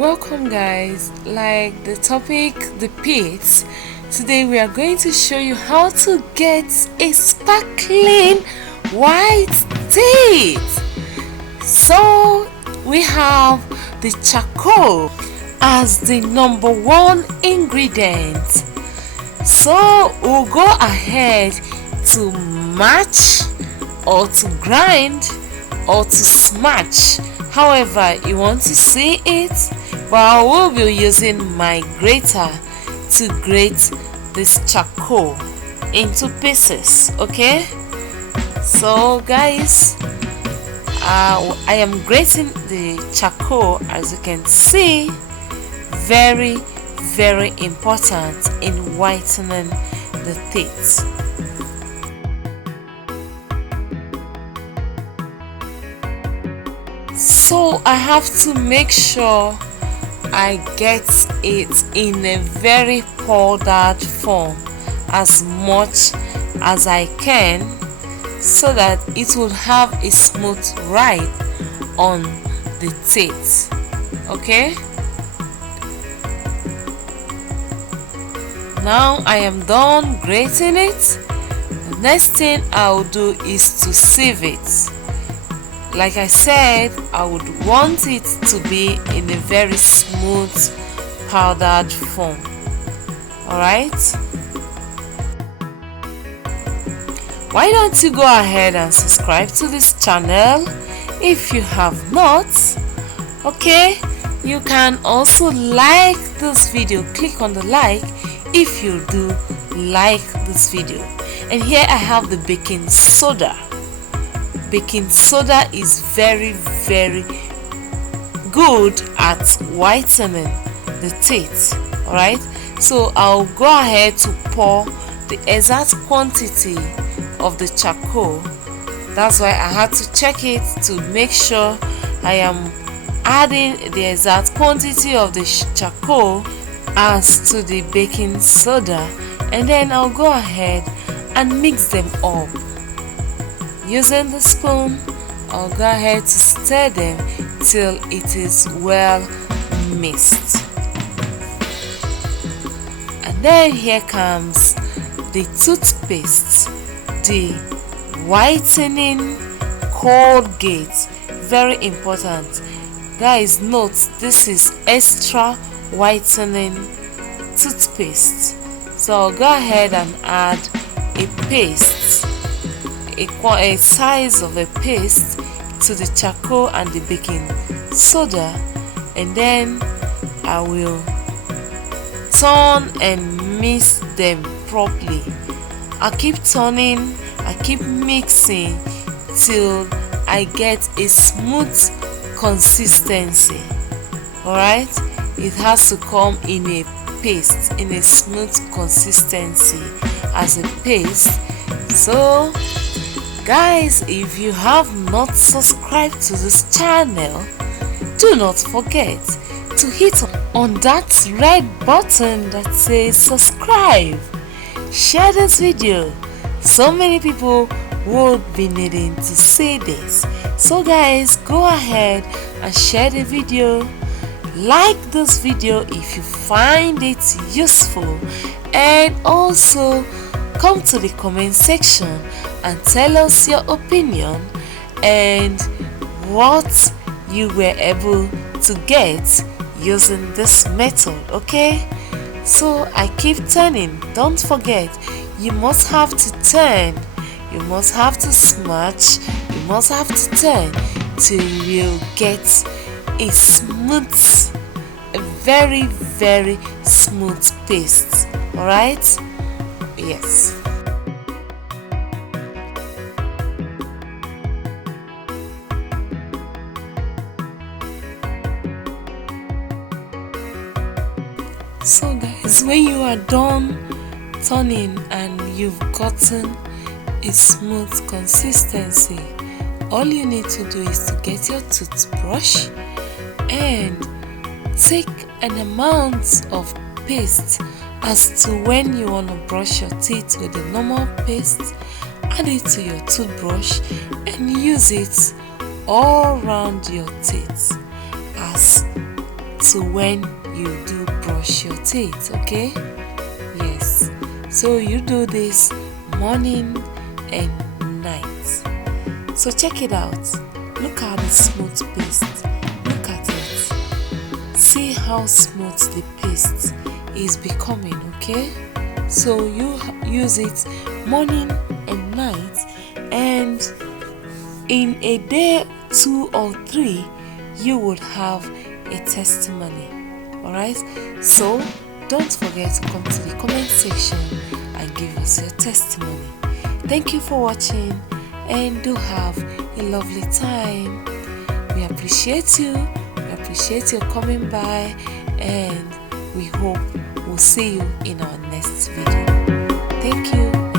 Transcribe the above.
Welcome guys, like the topic depicts, today we are going to show you how to get a sparkling white teeth. So we have the charcoal as the number one ingredient. So we'll go ahead to match or to grind or to smash, however you want to see it, but I will be using my grater to grate this charcoal into pieces. Okay, so guys, I am grating the charcoal. As you can see, very important in whitening the teeth. So I have to make sure I get it in a very powdered form as much as I can, so that it will have a smooth ride on the teeth. Okay, now I am done grating it. The next thing I'll do is to sieve it. Like I said, I would want it to be in a very smooth powdered form. Alright, why don't you go ahead and subscribe to this channel if you have not? Okay, you can also like this video. Click on the like if you do like this video. And here I have the baking soda. Baking soda is very good at whitening the teeth. Alright, so I'll go ahead to pour the exact quantity of the charcoal. That's why I had to check it to make sure I am adding the exact quantity of the charcoal as to the baking soda, and then I'll go ahead and mix them up. Using the spoon, I'll go ahead to stir them till it is well mixed. And then here comes the toothpaste, the whitening Colgate. Very important. Guys, note this is extra whitening toothpaste. So I'll go ahead and add a paste, a size of a paste to the charcoal and the baking soda, and then I will turn and mix them properly. I keep turning, I keep mixing till I get a smooth consistency. Alright, it has to come in a paste, in a smooth consistency as a paste. So guys, if you have not subscribed to this channel, do not forget to hit on that red button that says subscribe. Share this video. So many people would be needing to see this. So guys, go ahead and share the video. Like this video if you find it useful, and also come to the comment section and tell us your opinion and what you were able to get using this method. Okay, so I keep turning. Don't forget, you must have to turn, you must have to smash, you must have to turn till you get a smooth, a very smooth paste. Alright, yes. So guys, when you are done turning and you've gotten a smooth consistency, all you need to do is to get your toothbrush and take an amount of paste as to when you want to brush your teeth with the normal paste. Add it to your toothbrush and use it all around your teeth as to when you do brush your teeth. Okay, yes, so you do this morning and night. So check it out. Look at the smooth paste. Look at it. See how smooth the paste is becoming. Okay, so you use it morning and night, and in a day 2 or 3 you would have a testimony. All right, so don't forget to come to the comment section and give us your testimony. Thank you for watching, and do have a lovely time. We appreciate you. We appreciate you coming by, and we hope we'll see you in our next video. Thank you.